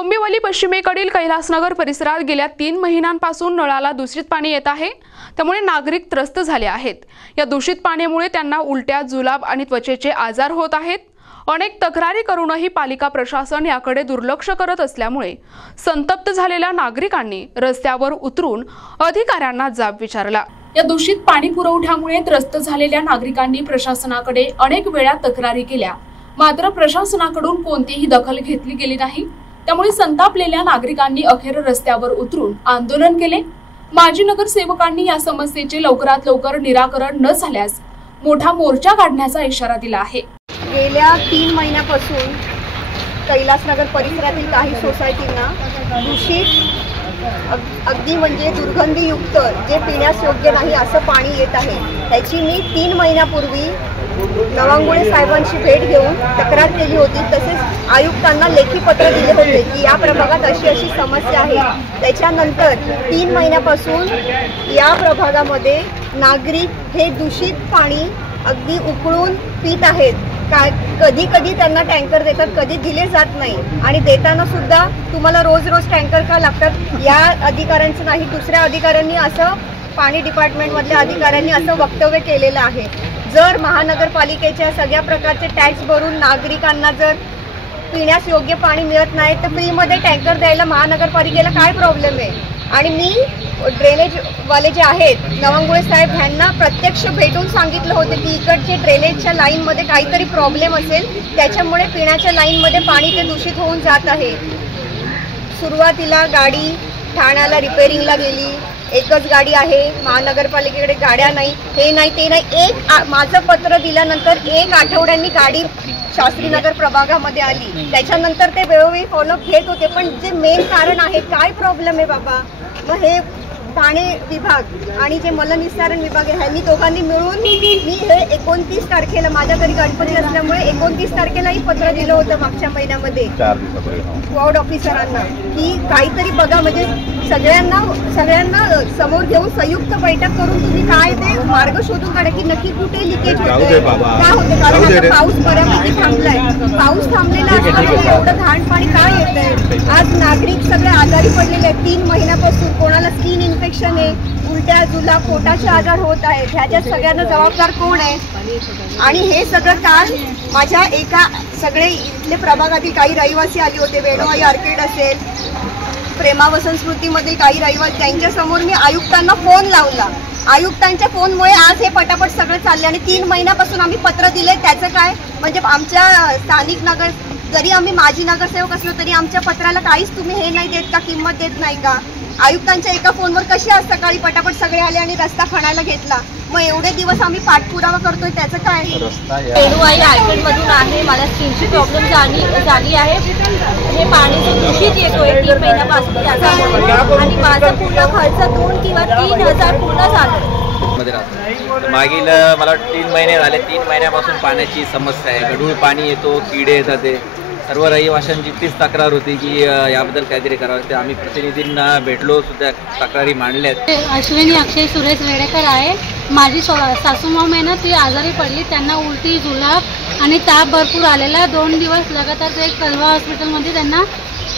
डोंबिवली पश्चिमेकडील कैलासनगर परिसरात गेल्या 3 महिन्यांपासून नळाला दूषित पाणी येत आहे। त्यामुळे नागरिक त्रस्त झाले आहेत। या दूषित पाण्यामुळे त्यांना उलट्या, जुलाब आणि त्वचेचे आजार होत आहेत। अनेक तक्रारी करूनही पालिका प्रशासन याकडे दुर्लक्ष करत असल्यामुळे संतप्त झालेल्या नागरिकांनी रस्त्यावर उतरून अधिकाऱ्यांना जाब विचारला। या दूषित पाणी पुरवठ्यामुळे त्रस्त झालेल्या नागरिकांनी प्रशासनाकडे अनेक वेळा तक्रारी केल्या, मात्र प्रशासनाकडून कोणतीही दखल घेतली गेली नाही। त्यामुळे संतापलेल्या नागरिकांनी अखेर रस्त्यावर उतरून आंदोलन केले। माजी नगरसेवकांनी या समस्येचे लवकरात लवकर निराकरण न झाल्यास मोठा मोर्चा काढण्याचा इशारा दिला आहे। गेल्या 3 महिन्यापासून कैलासनगर परिसरातील काही सोसायटींना दूषित अगदी म्हणजे दुर्गंधीयुक्त जे पिण्यास योग्य नाही असं पाणी येत आहे। त्याची मी 3 महिन्यापूर्वी नवांगुळे साहेबांची भेट घेऊन तक्रार केली होती। तसेच आयुक्तांना लेखी पत्र दिले होते की या प्रभागात अशी अशी समस्या आहे। त्याच्यानंतर 3 महिन्यापासून या प्रभागामध्ये नागरिक हे दूषित पाणी अगदी उकळून पित आहेत। कधी कधी त्यांना टँकर देतात, कधी दिले जात नाही आणि देताना सुद्धा तुम्हाला रोज रोज टँकर का लागतात या अधिकाऱ्यांचं नाही, दुसऱ्या अधिकाऱ्यांनी असं पाणी डिपार्टमेंटमधल्या अधिकाऱ्यांनी असं वक्तव्य केलेलं आहे। जर महानगरपालिकेच्या सगळ्या प्रकारचे टॅक्स भरून नागरिकांना जर पिण्यास योग्य पाणी मिळत नाही तर फ्रीमध्ये टँकर द्यायला महानगरपालिकेला काय प्रॉब्लेम आहे? आणि मी ड्रेनेजवाले जे आहेत नवांगुळे साहेब यांना प्रत्यक्ष भेटून सांगितलं होतं की इकडचे ड्रेनेजच्या लाईनमध्ये काहीतरी प्रॉब्लेम असेल, त्याच्यामुळे पिण्याच्या लाईनमध्ये पाणी ते दूषित होऊन जात आहे। सुरुवातीला गाडी ठाण्याला रिपेअरिंगला गेली, एकच गाडी आहे, महानगरपालिकेकडे गाड्या नाही, हे नाही ते नाही। माझं पत्र दिल्यानंतर 1 आठवड्यांनी गाडी शास्त्रीनगर प्रभागामध्ये आली। त्याच्यानंतर ते वेळोवेळी फॉलोअप घेत होते, पण जे मेन कारण आहे काय प्रॉब्लेम आहे बाबा, मग हे पाणी विभाग आणि जे मलनिस्सारण विभाग आहे ह्यांनी दोघांनी मिळून मी हे 29 तारखेला माझ्या घरी गणपती असल्यामुळे 29 तारखेलाही पत्र दिलं होतं मागच्या महिन्यामध्ये वॉर्ड ऑफिसरांना की काहीतरी बघा, म्हणजे सगळ्यांना समोर घेऊन संयुक्त बैठक करून तुम्ही काय ते मार्ग शोधून काढा की नक्की कुठे लिकेज होते, काय होते। कारण आता पाऊस बऱ्यापैकी थांबलाय, पाऊस थांबलेला असताना एवढं घाण पाणी काय येतंय? आज नागरिक सगळे आजारी पडलेले आहेत। 3 महिन्यापासून कोणाला स्किन इन्फेक्शन आहे, उलट्या, जुलाब, पोटाचे आजार होत आहेत। ह्याच्यात सगळ्यांना जबाबदार कोण आहे? आणि हे सगळं काल माझ्या एका सगळे इथले प्रभागातील काही रहिवासी आले होते, वेणूआई आर्केड असेल, प्रेमावसन स्मृतीमधील काही रहिवासी, त्यांच्यासमोर मी आयुक्तांना फोन लावला। आयुक्तांच्या फोनमुळे आज हे पटापट सगळं चालले आणि 3 महिन्यापासून आम्ही पत्र दिले। त्याचं काय म्हणजे आमच्या स्थानिक नगर जरी आम्ही माजी नगरसेवक असलो तरी आमच्या पत्राला काहीच तुम्ही हे नाही देत का, किंमत देत नाही का? आयुक्तांच्या एका फोनवर कशी आज सकाळी पटापट सगळे आले आणि रस्ता खणायला घेतला, मग एवढे दिवस आम्ही पाठपुरावा करतोय त्याचं काय? वेणूआई आर्केडमधून आहे, मला स्किनची प्रॉब्लेम झाली आहे। हे पाणी दूषित येतोय 3 महिन्यापासून त्याच्यामुळे आणि माझा पूर्ण खर्च 2 किंवा 3,000 पूर्ण झाला। मागील मला 3 महिने झाले, 3 महिन्यापासून पाण्याची समस्या आहे। गढूळ पाणी येतो, किडे येतात, ते सर्व रहिवाशांची तीच तक्रार होती की याबद्दल काहीतरी करावं। ते आम्ही प्रतिनिधींना भेटलो सुद्धा, तक्रारी मांडल्यात। अश्विनी अक्षय सुरेश वेडेकर आहे। माझी सासूमाम आहे ना, ती आजारी पडली, त्यांना उलटी, जुलाब आणि ताप भरपूर आलेला। 2 दिवस लगातार ते कलवा हॉस्पिटलमध्ये त्यांना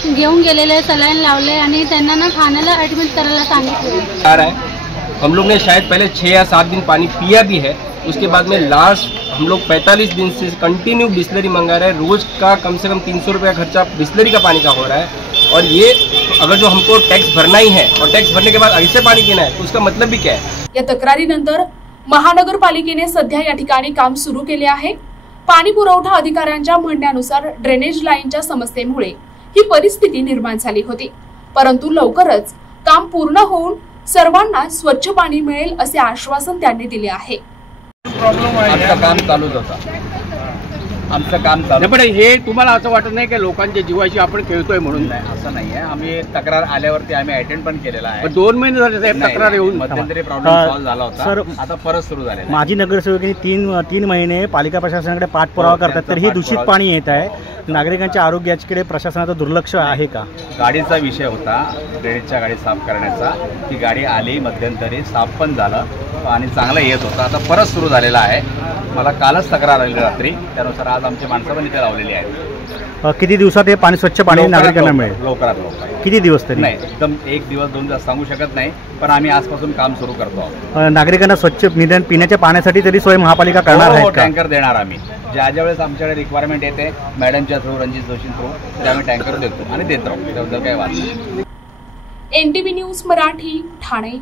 घेऊन गेलेले, सलाईन लावले आणि त्यांना ना खाण्याला ॲडमिट करायला सांगितले। हम लोग ने शायद पहले 6 या 7 दिन पानी पिया भी है, उसके बाद में लास्ट हम लोग 45 दिन से कंटिन्यू बिस्लरी मंगा रहे हैं। रोज का कम से कम 300 रुपया खर्चा बिस्लरी का पानी का हो रहा है। और ये अगर जो हमको टैक्स भरना ही है और टैक्स भरने के बाद ऐसे पानी पीना है तो उसका मतलब भी क्या है? या तक्रारीनंतर महानगरपालिकेने सध्या या ठिकाणी काम सुरू केले आहे। पाणी पुरवठा अधिकाऱ्यांच्या म्हणण्यानुसार ड्रेनेज लाईनच्या समस्येमुळे ही परिस्थिती निर्माण झाली होती, परंतु लवकरच काम पूर्ण होऊन सर्वांना स्वच्छ पाणी मिळेल असे आश्वासन त्यांनी दिले आहे। आमचं काम चालूच होता, आमचं काम चालू पण हे तुम्हाला असं वाटत नाही की लोकांच्या जीवाशी आपण खेळतोय म्हणून? नाही, असं नाही आहे। आम्ही तक्रार आल्यावरती आम्ही अटेंड पण केलेला आहे। 2 महिने झाले साहेब तक्रार येऊन, मध्यंतरी प्रॉब्लेम सॉल्व्ह झाला होता, सर आता परत सुरू झाले। माजी नगरसेवकांनी 3 महिने पालिका प्रशासनाकडे पाठपुरावा करतात, तर हे दूषित पाणी येत आहे। नागरिकांच्या आरोग्याकडे प्रशासनाचं दुर्लक्ष आहे का? गाडीचा विषय होता, ड्रेनेजच्या गाडी साफ करण्याचा, ती गाडी आली, मध्यंतरी साफ पण झालं आणि चांगलं येत होतं, आता परत सुरू झालेला आहे। मला कालच तक्रार आली रात्री, त्यानुसार आज आमची माणसं पण इथे लावलेली आहेत। किती दिवसात हे पाणी स्वच्छ पाणी नागरिकांना मिळेल? लवकरात लवकर. किती दिवस तरी? नाही, एकदम 1 दिवस 2 दिवस सांगू शकत नाही, पण आम्ही आजपासून काम सुरू करतो आहोत. नागरिकांना स्वच्छ निदान पिण्याच्या पाण्यासाठी तरी सोय महापालिका करणार आहे का? टँकर देणार आम्ही. ज्या वेळेस आमच्याकडे रिक्वायरमेंट येते मॅडमच्या थ्रू, रणजित जोशी थ्रू, ते आम्ही टँकर देतो आणि देत राहू. त्याबद्दल काही वाद नाही. NTV news Marathi, Thane.